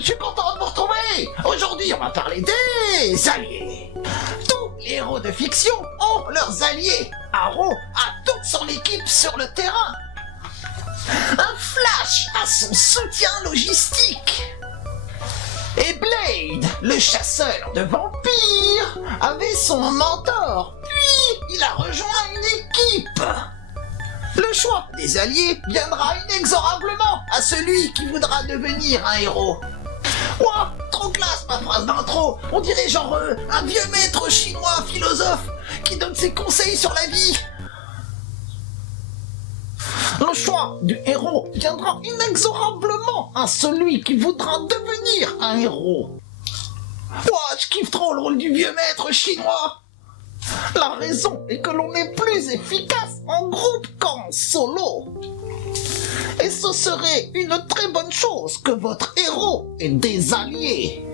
je suis content de vous retrouver. Aujourd'hui, on va parler des alliés. Tous les héros de fiction ont leurs alliés. Arrow a toute son équipe sur le terrain. Un Flash a son soutien logistique. Et Blade, le chasseur de vampires, avait son mentor. Puis, il a rejoint une équipe. Le choix des alliés viendra inexorablement à celui qui voudra devenir un héros. Ouah, trop classe ma phrase d'intro. On dirait genre un vieux maître chinois philosophe qui donne ses conseils sur la vie. Le choix du héros viendra inexorablement à celui qui voudra devenir un héros. Ouah, je kiffe trop le rôle du vieux maître chinois. La raison est que l'on est plus efficace en groupe qu'en solo. Et ce serait une très bonne chose que votre héros ait des alliés.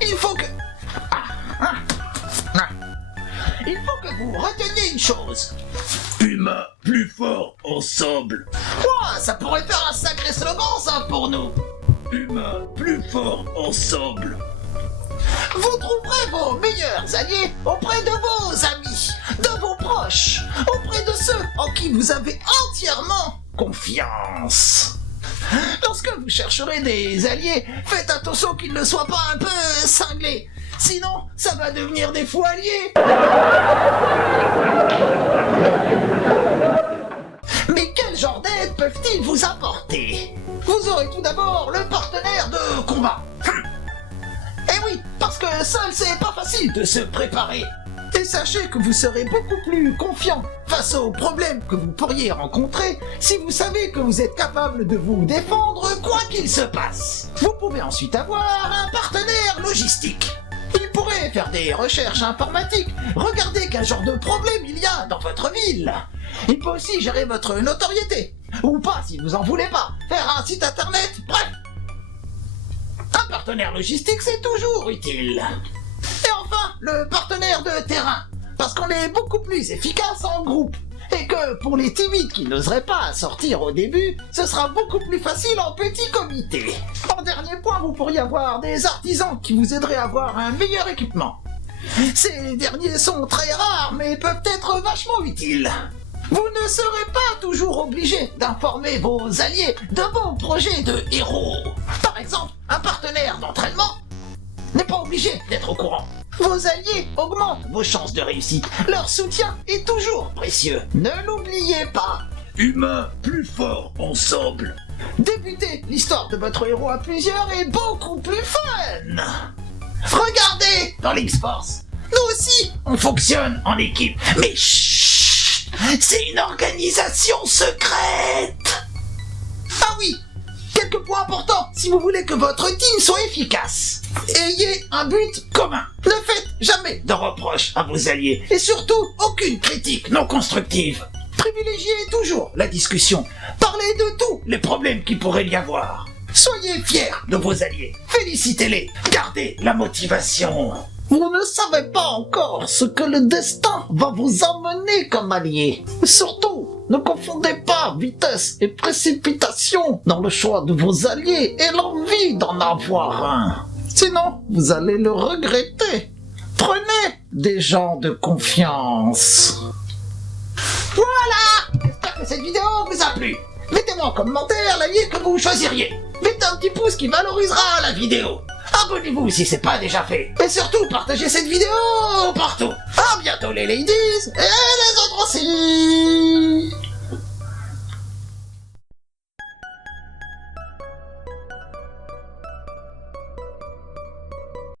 Il faut que... Il faut que vous reteniez une chose. Humains plus forts ensemble. Ouah, ça pourrait faire un sacré slogan ça pour nous. Humains plus forts ensemble. Vous trouverez vos meilleurs alliés auprès de vos amis, de vos proches, auprès de ceux en qui vous avez entièrement confiance. Lorsque vous chercherez des alliés, faites attention qu'ils ne soient pas un peu cinglés. Sinon, ça va devenir des fous alliés. Mais quel genre d'aide peuvent-ils vous apporter? Vous aurez tout d'abord le partenaire de combat. Eh oui, parce que seul c'est pas facile de se préparer. Et sachez que vous serez beaucoup plus confiant face aux problèmes que vous pourriez rencontrer si vous savez que vous êtes capable de vous défendre quoi qu'il se passe. Vous pouvez ensuite avoir un partenaire logistique. Il pourrait faire des recherches informatiques, regarder quel genre de problème il y a dans votre ville. Il peut aussi gérer votre notoriété, ou pas si vous en voulez pas, faire un site internet, bref. Un partenaire logistique, c'est toujours utile. Et enfin, le partenaire de terrain, parce qu'on est beaucoup plus efficace en groupe. Et que pour les timides qui n'oseraient pas sortir au début, ce sera beaucoup plus facile en petit comité. En dernier point, vous pourriez avoir des artisans qui vous aideraient à avoir un meilleur équipement. Ces derniers sont très rares, mais peuvent être vachement utiles. Vous ne serez pas toujours obligé d'informer vos alliés de vos projets de héros. Par exemple, un partenaire d'entraînement n'est pas obligé d'être au courant. Vos alliés augmentent vos chances de réussite. Leur soutien est toujours précieux. Ne l'oubliez pas. Humains plus forts ensemble. Débuter l'histoire de votre héros à plusieurs est beaucoup plus fun. Regardez dans l'X-Force. Nous aussi, on fonctionne en équipe. Mais chut, c'est une organisation secrète. Ah oui, quelques points importants si vous voulez que votre team soit efficace. Ayez un but commun. Ne faites jamais de reproches à vos alliés et surtout aucune critique non constructive. Privilégiez toujours la discussion. Parlez de tous les problèmes qu'il pourrait y avoir. Soyez fiers de vos alliés. Félicitez-les. Gardez la motivation. Vous ne savez pas encore ce que le destin va vous amener comme allié. Surtout, ne confondez pas vitesse et précipitation dans le choix de vos alliés et l'envie d'en avoir un. Sinon, vous allez le regretter. Prenez des gens de confiance. Voilà! J'espère que cette vidéo vous a plu. Mettez-moi en commentaire l'allié que vous choisiriez. Mettez un petit pouce qui valorisera la vidéo. Abonnez-vous si c'est pas déjà fait. Et surtout, partagez cette vidéo partout. À bientôt les ladies et les autres aussi.